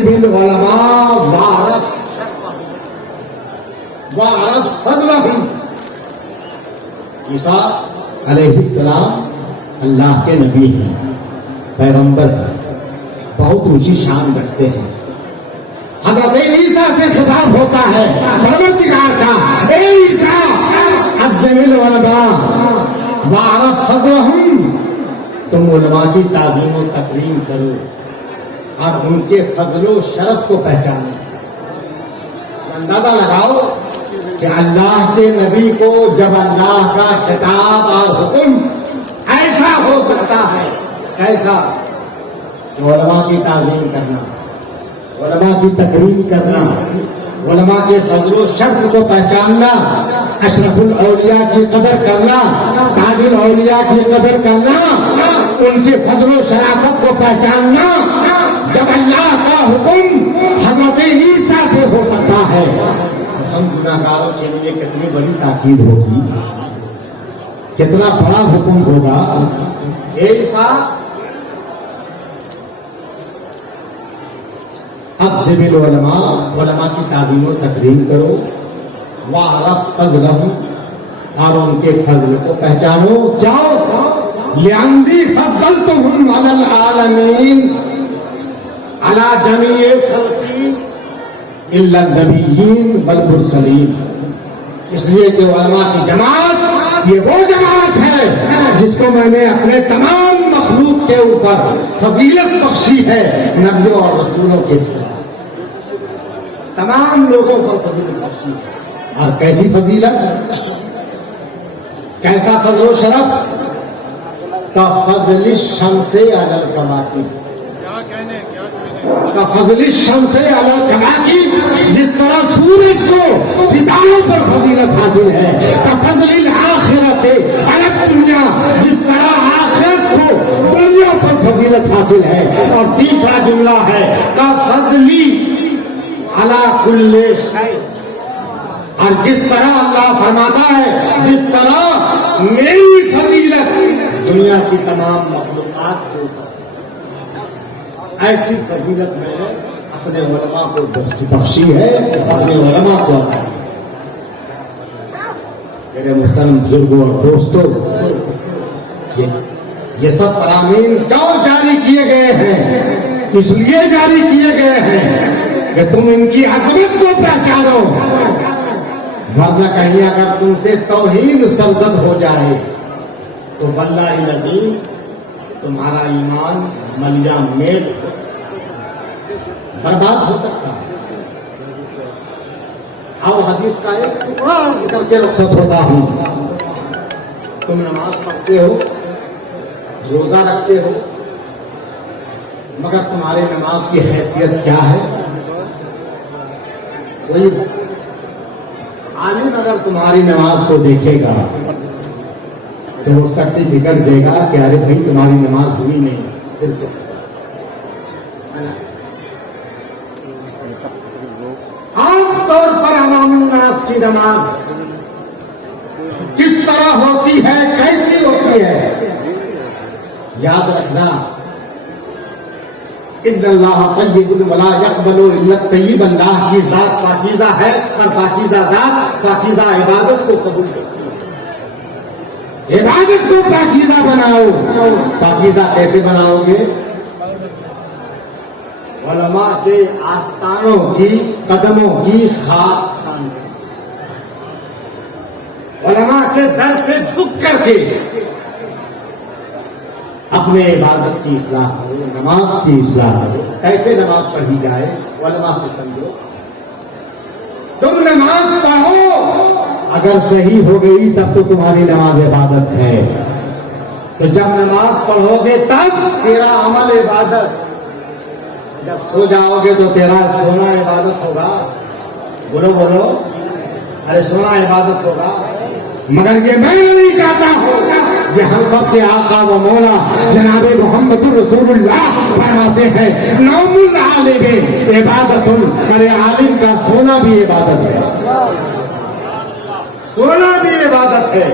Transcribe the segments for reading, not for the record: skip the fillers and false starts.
العلماء وعرف فضلهم. عیسیٰ علیہ السلام اللہ کے نبی ہیں، پیغمبر ہیں، بہت اونچی شان رکھتے ہیں. حضرت عیسیٰ سے خطاب ہوتا ہے پروردگار کا، اے عیسیٰ عظم العلماء وعرف فضلهم، تم علماء کی تعظیم و تکریم کرو اور ان کے فضل و شرف کو پہچانو. اندازہ لگاؤ کہ اللہ کے نبی کو جب اللہ کا خطاب اور حکم ایسا ہو سکتا ہے، کیسا؟ علماء کی تعظیم کرنا، علماء کی تکریم کرنا، علماء کے فضل و شرف کو پہچاننا، اشرف الاولیاء کی قدر کرنا، تاج الاولیاء کی قدر کرنا، ان کے فضل و شرافت کو پہچاننا. جب اللہ کا حکم حضرت عیسیٰ سے ہو سکتا ہے، ہم گناہگاروں کے لیے کتنی بڑی تاکید ہوگی، کتنا بڑا حکم ہوگا. اے عیسیٰ عظم العلماء، علماء کی تعظیم و تکریم کرو، وعرف فضلهم، اور ان کے فضل کو پہچانو. جاؤ لأنی فضلتهم علی العالمین علی جمیع خلقی الا النبیین والمرسلین. اس لیے کہ علماء کی جماعت یہ وہ جماعت ہے جس کو میں نے اپنے تمام مخلوق کے اوپر فضیلت بخشی ہے، نبیوں اور رسولوں کے سوا تمام لوگوں کو فضیلت بخشی ہے. اور کیسی فضیلت، کیسا فضل و شرف؟ کا فضل الشمس علی الکواکب، کا فضل الشمس علی الکواکب، جس طرح سورج کو ستاروں پر فضیلت حاصل ہے. کا فضل الآخرت علی الدنیا، جس طرح آخرت کو دنیا پر فضیلت حاصل ہے. اور تیسرا جملہ ہے کا فضلی علی کل شیء، اور جس طرح اللہ فرماتا ہے جس طرح میری فضیلت دنیا کی تمام مخلوقات کے اوپر، ایسی فضیلت میں نے اپنے علماء کو بخشی ہے، اپنے علماء کو عطا کی. میرے محترم بزرگوں اور دوستوں، یہ سب فرامین کیوں جاری کیے گئے ہیں؟ اس لیے جاری کیے گئے ہیں کہ تم ان کی عظمت کو پہچانو، ورنہ کہیں اگر تم سے توہین سرزد ہو جائے تو واللہ العظیم تمہارا ایمان ملیا میٹ برباد ہو سکتا ہے. اب حدیث کا ایک ٹکڑا کر کے رخصت ہوتا ہوں. تم نماز پڑھتے ہو، روزہ رکھتے ہو، مگر تمہاری نماز کی حیثیت کیا ہے؟ کوئی عالم اگر تمہاری نماز کو دیکھے گا تو وہ سرٹیفکیٹ دے گا کہ ارے بھائی تمہاری نماز ہوئی نہیں. پھر عام طور پر عوام الناس کی نماز کس طرح ہوتی ہے، کیسی ہوتی ہے؟ یاد رکھنا، ان اللہ طیب ولا یقبل الا الطیب، اللہ کی ذات پاکیزہ ہے اور پاکیزہ ذات پاکیزہ عبادت کو قبول کرتی ہے. عبادت کو پاکیزہ بناؤ. پاکیزہ کیسے بناؤ گے؟ علماء کے آستانوں کی قدموں کی خاک چھان کر، علماء کے در پہ جھک کر کے اپنے عبادت کی اصلاح کرو، نماز کی اصلاح کرو. کیسے نماز پڑھی جائے؟ علماء سے سمجھو. تم نماز پڑھو، اگر صحیح ہو گئی تب تو تمہاری نماز عبادت ہے. تو جب نماز پڑھو گے تب تیرا عمل عبادت. جب سو جاؤ گے تو تیرا سونا عبادت ہوگا. بولو بولو، ارے سونا عبادت ہوگا. مگر یہ میں نہیں چاہتا ہوں. یہ ہم سب کے آقا و مولا جناب محمد رسول اللہ فرماتے ہیں نوم العالم عبادت. ارے عالم کا سونا بھی عبادت ہے، سونا بھی عبادت ہے.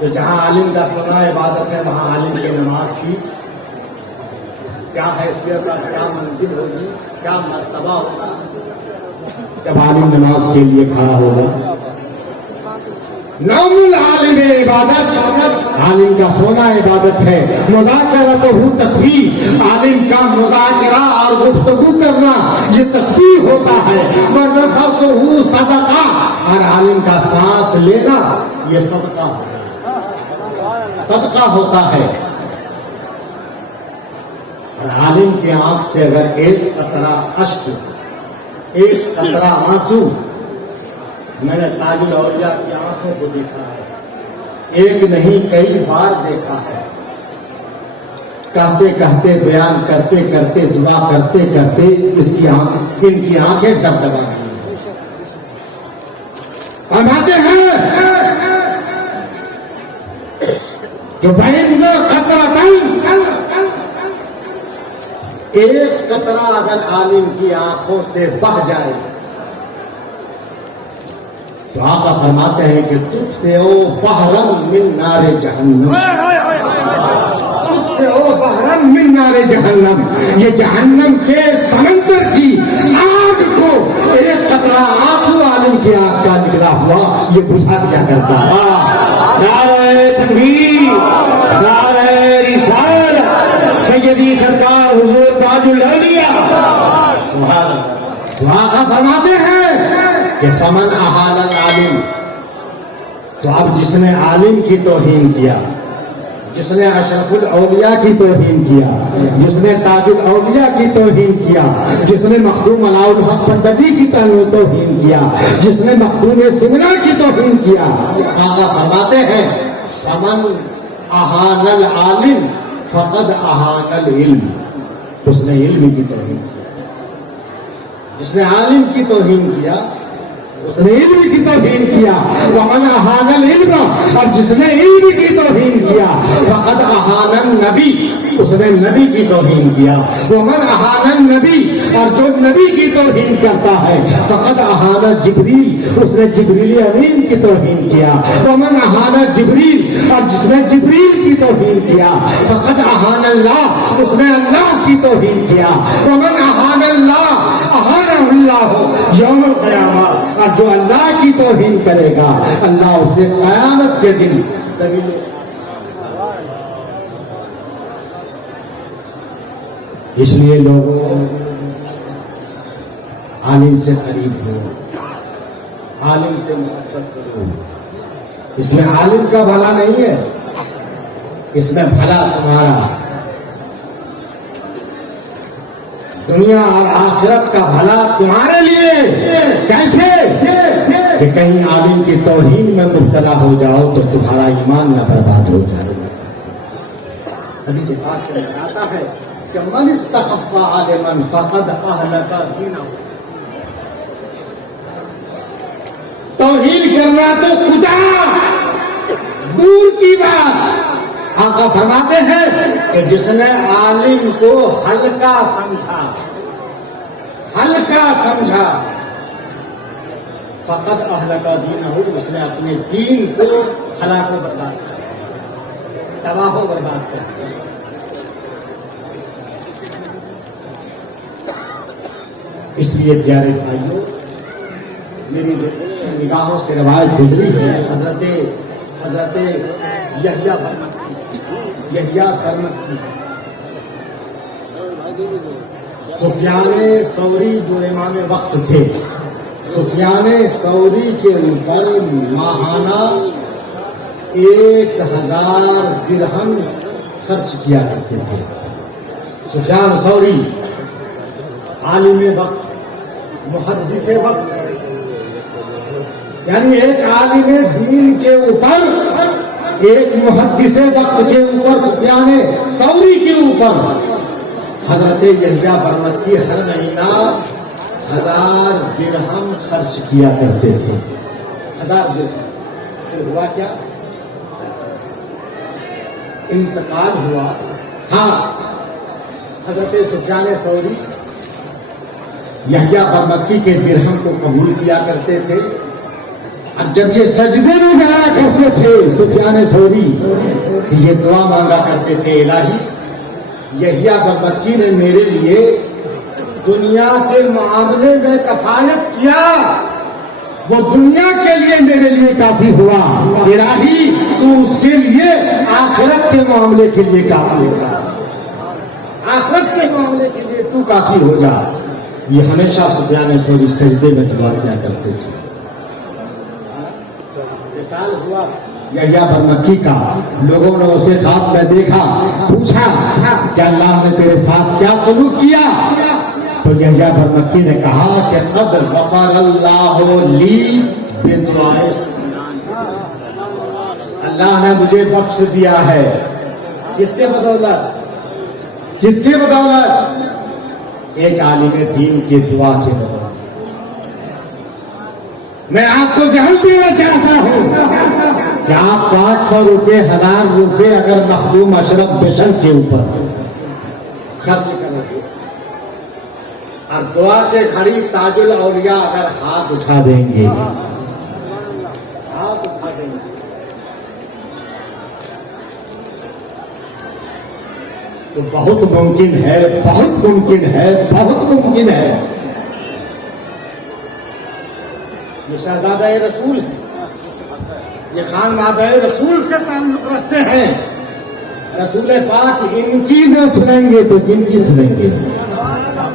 تو جہاں عالم کا سونا عبادت ہے وہاں عالم کی نماز کی کیا حیثیت اور کیا منزل ہوگی، کیا مرتبہ ہوگا جب عالم نماز کے لیے کھڑا ہوگا۔ نوم العالم عبادت، عالم کا سونا عبادت ہے۔ مذاکرتہ تسبیح، عالم کا مذاکرہ اور گفتگو کرنا یہ تسبیح ہوتا ہے۔ ونفسہ صدقہ، اور عالم کا سانس لینا یہ صدقہ ہوتا ہے۔ اور عالم کی آنکھ سے اگر ایک قطرہ اشک، ایک قطرہ آنسو، میں نے تاج الاولیاء کی آنکھوں کو دیکھا ہے، ایک نہیں کئی بار دیکھا ہے، کہتے کہتے بیان کرتے کرتے دعا کرتے کرتے ان کی آنکھیں ڈگڈگا گئی ہیں۔ فرماتے ہیں کہ بہن قطرہ، ایک قطرہ اگر عالم کی آنکھوں سے بہہ جائے تو آقا فرماتے ہیں کہ تجھ سے او بحرم من نار جہنم، تجھ سے او بحرم من نار جہنم، یہ جہنم کے سمندر کی آگ کو ایک قطرہ آنسو عالم کی آنکھ کا نکلا ہوا یہ بجھا دیا کرتا ہے۔ نعرہ تکبیر، نعرہ رسالت، سیدی سرکار حضور تاج الاولیاء۔ سبحان اللہ۔ آقا فرماتے ہیں کہ فمن احال العالم، تو اب جس نے عالم کی توہین کیا، جس نے اشرف الاولیاء کی توہین کیا، جس نے تاج الاولیاء کی توہین کیا، جس نے مخدوم علاء الحق پنڈتی کی توہین کیا، جس نے مخدوم سمرا کی توہین کیا، آقا فرماتے ہیں فمن احال العالم فقد احال العلم، اس نے علم کی توہین کیا۔ جس نے عالم کی توہین کیا اس نے علم کی توہین کیا۔ ومن احان العلم، اور جس نے علم کی توہین کیا فقد احان النبی، اس نے نبی کی توہین کیا۔ ومن احان النبی، اور جو نبی کی توہین کرتا ہے فقد احان جبریل، اس نے جبریل امین کی توہین کیا۔ ومن احان جبریل، اور جس نے جبریل کی توہین کیا فقد احان اللہ، اس نے اللہ کی توہین کیا۔ ومن احان اللہ احانہ اللہ یوم القیامہ، اور جو اللہ کی توہین کرے گا اللہ اسے قیامت کے دن ذلیل۔ اس لیے لوگوں عالم سے قریب ہو، عالم سے محبت کرو۔ اس میں عالم کا بھلا نہیں ہے، اس میں بھلا تمہارا، دنیا اور آخرت کا بھلا تمہارے لیے۔ کیسے؟ کہ کہیں عالم کی توہین میں مبتلا ہو جاؤ تو تمہارا ایمان نہ برباد ہو جائے۔ حدیث پاک سے آتا ہے کہ من استخف عالما فقد اہلک دینہ، توہین کرنا تو خدا دور کی بات۔ آقا فرماتے ہیں کہ جس نے عالم کو ہلکا سمجھا، ہلکا سمجھا، فقط اہلک دینہ، اس نے اپنے دین کو ہلاک و برباد کر، تباہ و برباد کر۔ اس لیے پیارے بھائیوں، میری نگاہوں سے روایت گزری ہے حضرت یحییٰ برمکی، سفیان ثوری جو امام وقت تھے، سفیان ثوری کے اوپر ماہانہ 1000 درہم خرچ کیا کرتے تھے۔ سفیان ثوری عالم وقت، محدث وقت، یعنی ایک عالم دین کے اوپر، ایک محدث وقت کے اوپر، سفیان ثوری کے اوپر حضرت یحییٰ برمکی ہر مہینہ 1000 درہم خرچ کیا کرتے تھے۔ 1000 درہم پھر ہوا کیا؟ انتقال ہوا۔ ہاں، حضرت سفیان ثوری یحییٰ برمکی کے درہم کو قبول کیا کرتے تھے، اور جب یہ سجدے میں جایا کرتے تھے سفیان ثوری، یہ دعا مانگا کرتے تھے، الہی یحییٰ برمکی نے میرے لیے دنیا کے معاملے میں کفایت کیا، وہ دنیا کے لیے میرے لیے کافی ہوا، الہی تو اس کے لیے آخرت کے معاملے کے لیے کافی ہوگا، آخرت کے معاملے کے لیے تو کافی ہو جا۔ یہ ہمیشہ سفیان ثوری سجدے میں دعا کیا کرتے تھے۔ مثال ہوا یحییٰ برمکی کا، لوگوں نے اسے خواب میں دیکھا، پوچھا کہ اللہ نے تیرے ساتھ کیا سلوک کیا؟ تو یحییٰ برمکی نے کہا کہ قد غفر اللہ لی بدعائے، اللہ نے مجھے بخش دیا ہے۔ کس کے بدولت؟ کس کے بدولت؟ ایک عالم دین کی دعا کے بدولت۔ میں آپ کو جہل دینا چاہتا ہوں کہ آپ 500 روپے 1000 روپے اگر مخدوم اشرف بشر کے اوپر خرچ کریں گے اور دعا سے کھڑی تاج الاولیاء اگر ہاتھ اٹھا دیں گے، ہاتھ اٹھا دیں گے تو بہت ممکن ہے، بہت ممکن ہے، بہت ممکن ہے یہ شہزادہ رسول ہے، یہ خان مادہ رسول سے تعلق رکھتے ہیں۔ رسول پاک ان کی نہ سنیں گے تو کن کی سنیں گے؟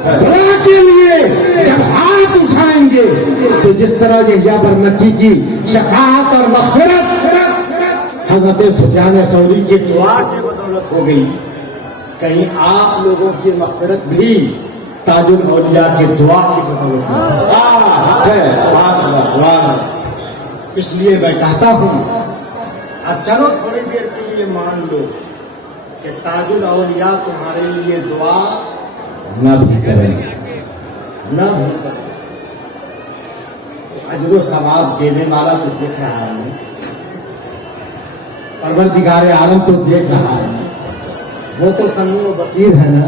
دعا کے لیے جب ہاتھ اٹھائیں گے تو جس طرح یحییٰ برمکی کی شفاعت اور مغفرت حضرت سفیان ثوری کی دعا کی بدولت ہو گئی، کہیں آپ لوگوں کی مغفرت بھی تاج الاولیاء کی دعا کی بدولت ہے۔ اس لیے میں کہتا ہوں اب چلو تھوڑی دیر کے لیے مان لو کہ تاج الاولیاء تمہارے لیے دعا نہ بھی کریں، نہ بھی کریں، اجر و ثواب دینے والا تو دیکھ رہا ہے، پروردگار عالم تو دیکھ رہا ہے، وہ تو سمیع و بصیر ہے نا۔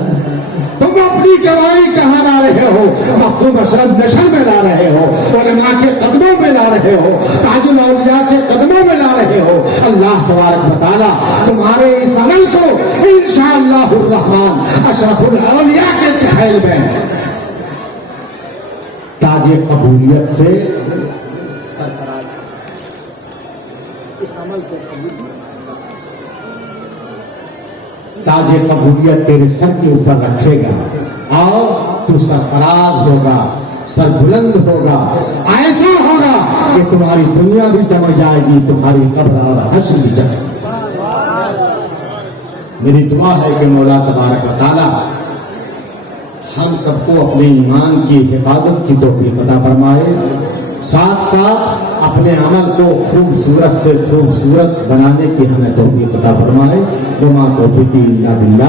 تم اپنی گواہی کہاں لا رہے ہو؟ مخدوم اشرف نشر میں لا رہے ہو، علماء کے قدموں میں لا رہے ہو، تاج الاولیاء کے قدموں میں لا رہے ہو۔ اللہ تبارک و تعالیٰ تمہارے اس عمل کو انشاءاللہ الرحمن اشرف الاولیاء کے کہل میں تاج قبولیت سے سرفراز اس عمل کو قبول تاج قبولیت تیرے سر کے اوپر رکھے گا اور تو سرفراز ہوگا، سر بلند ہوگا، ایسا ہوگا کہ تمہاری دنیا بھی جمع جائے گی، تمہاری قبر اور حشر بھی جمع جائے گی۔ میری دعا ہے کہ مولا تبارک و تعالیٰ ہم سب کو اپنے ایمان کی حفاظت کی توفیق عطا فرمائے، ساتھ ساتھ اپنے عمل کو خوبصورت سے خوبصورت بنانے کی ہمیں توفیق عطا فرمائے۔ وما توفیقی الا باللہ۔